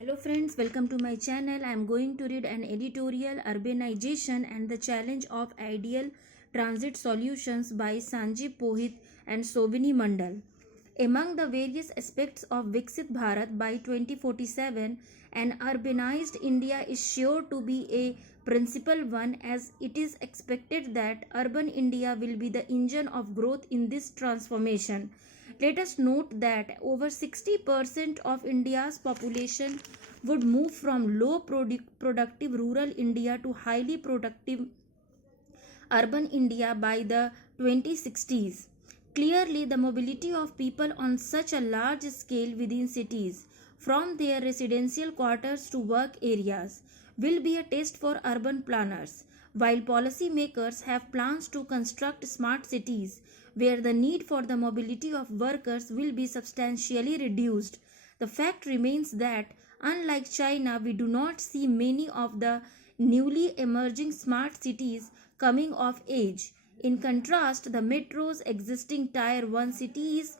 Hello friends, welcome to my channel. I am going to read an editorial, Urbanization and the Challenge of Ideal Transit Solutions by Sanjeev Pohit and Sobini Mandal. Among the various aspects of Viksit Bharat by 2047, an urbanized India is sure to be a principal one, as it is expected that urban India will be the engine of growth in this transformation. Let us note that over 60% of India's population would move from low productive rural India to highly productive urban India by the 2060s. Clearly, the mobility of people on such a large scale within cities, from their residential quarters to work areas, will be a test for urban planners. While policymakers have plans to construct smart cities where the need for the mobility of workers will be substantially reduced, the fact remains that, unlike China, we do not see many of the newly emerging smart cities coming of age. In contrast, the metro's existing Tier 1 cities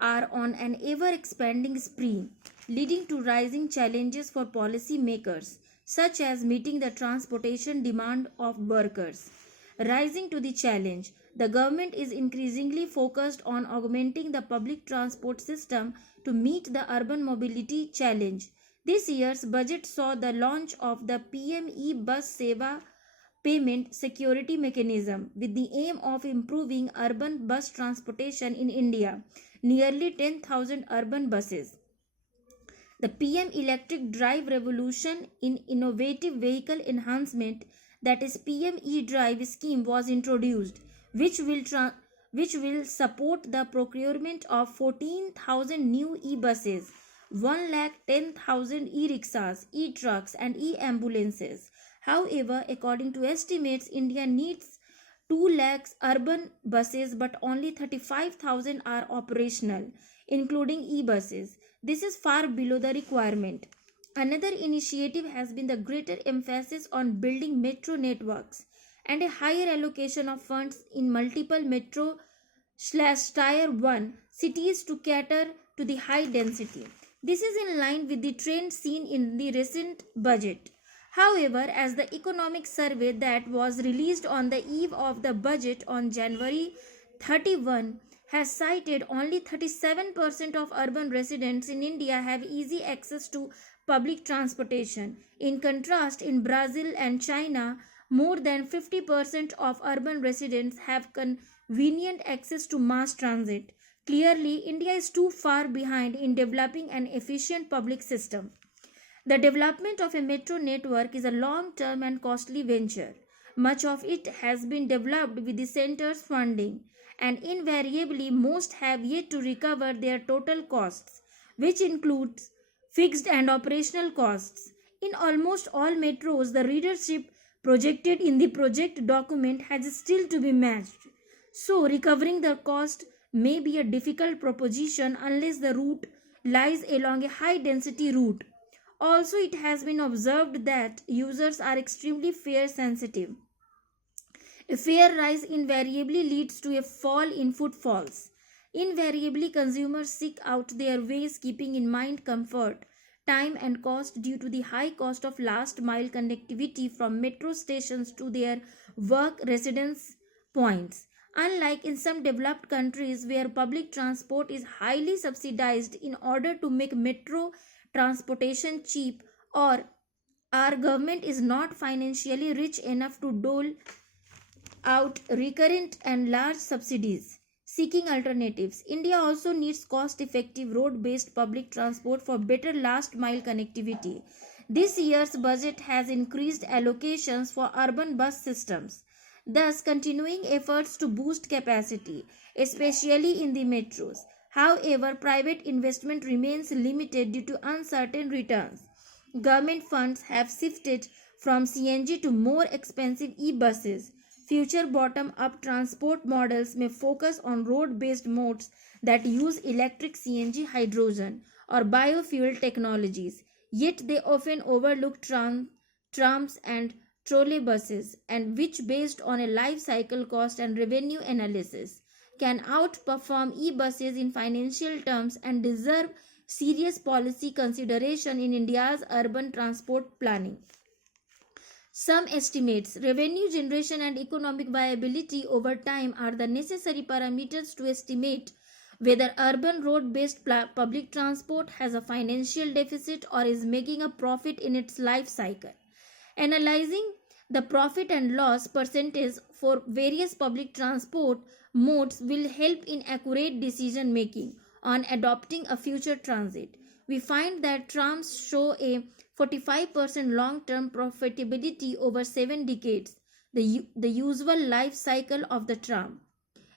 are on an ever expanding spree, leading to rising challenges for policymakers, such as meeting the transportation demand of workers. Rising to the challenge, the government is increasingly focused on augmenting the public transport system to meet the urban mobility challenge. This year's budget saw the launch of the PME Bus Sewa Payment security mechanism with the aim of improving urban bus transportation in India. Nearly 10,000 urban buses. The PM Electric Drive Revolution in Innovative Vehicle Enhancement, that is PM e-Drive scheme, was introduced, which will support the procurement of 14,000 new e-buses, 110,000 e-rickshaws, e-trucks and e-ambulances. However, according to estimates, India needs 2 lakhs urban buses, but only 35,000 are operational, including e-buses. This is far below the requirement. Another initiative has been the greater emphasis on building metro networks and a higher allocation of funds in multiple metro/Tier 1 cities to cater to the high density. This is in line with the trend seen in the recent budget. However, as the economic survey that was released on the eve of the budget on January 31 has cited, only 37% of urban residents in India have easy access to public transportation. In contrast, in Brazil and China, more than 50% of urban residents have convenient access to mass transit. Clearly, India is too far behind in developing an efficient public system. The development of a metro network is a long-term and costly venture. Much of it has been developed with the centre's funding, and invariably most have yet to recover their total costs, which includes fixed and operational costs. In almost all metros, the readership projected in the project document has still to be matched. So, recovering the cost may be a difficult proposition unless the route lies along a high-density route. Also, it has been observed that users are extremely fare sensitive. A fare rise invariably leads to a fall in footfalls. Invariably, consumers seek out their ways, keeping in mind comfort, time and cost due to the high cost of last mile connectivity from metro stations to their work residence points. Unlike in some developed countries where public transport is highly subsidized in order to make metro transportation cheap, or our government is not financially rich enough to dole out recurrent and large subsidies. Seeking alternatives, India also needs cost effective road based public transport for better last mile connectivity. This year's budget has increased allocations for urban bus systems, thus continuing efforts to boost capacity, especially in the metros. However, private investment remains limited due to uncertain returns. Government funds have shifted from CNG to more expensive e-buses. Future bottom-up transport models may focus on road-based modes that use electric, CNG, hydrogen, or biofuel technologies. Yet they often overlook trams and trolleybuses, and which, based on a life cycle cost and revenue analysis, can outperform e-buses in financial terms and deserve serious policy consideration in India's urban transport planning. Some estimates, revenue generation and economic viability over time are the necessary parameters to estimate whether urban road-based public transport has a financial deficit or is making a profit in its life cycle. Analyzing the profit and loss percentage for various public transport modes will help in accurate decision making on adopting a future transit. We find that trams show a 45% long-term profitability over 7 decades, the usual life cycle of the tram,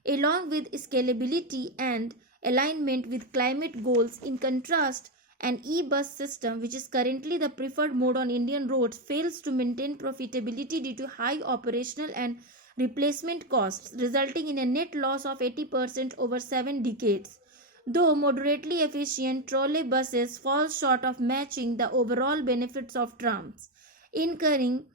along with scalability and alignment with climate goals. In contrast, an e-bus system, which is currently the preferred mode on Indian roads, fails to maintain profitability due to high operational and replacement costs, resulting in a net loss of 80% over 7 decades. Though moderately efficient, trolley buses fall short of matching the overall benefits of trams, incurring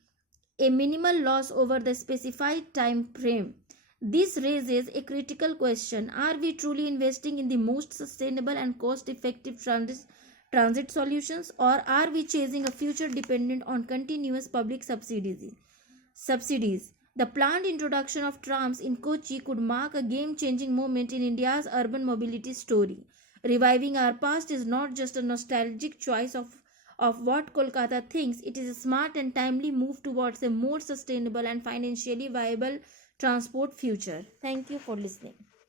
a minimal loss over the specified time frame. This raises a critical question: are we truly investing in the most sustainable and cost effective transit solutions, or are we chasing a future dependent on continuous public subsidies? The planned introduction of trams in Kochi could mark a game changing moment in India's urban mobility story. Reviving our past is not just a nostalgic choice of what Kolkata thinks, it is a smart and timely move towards a more sustainable and financially viable transport future. Thank you for listening.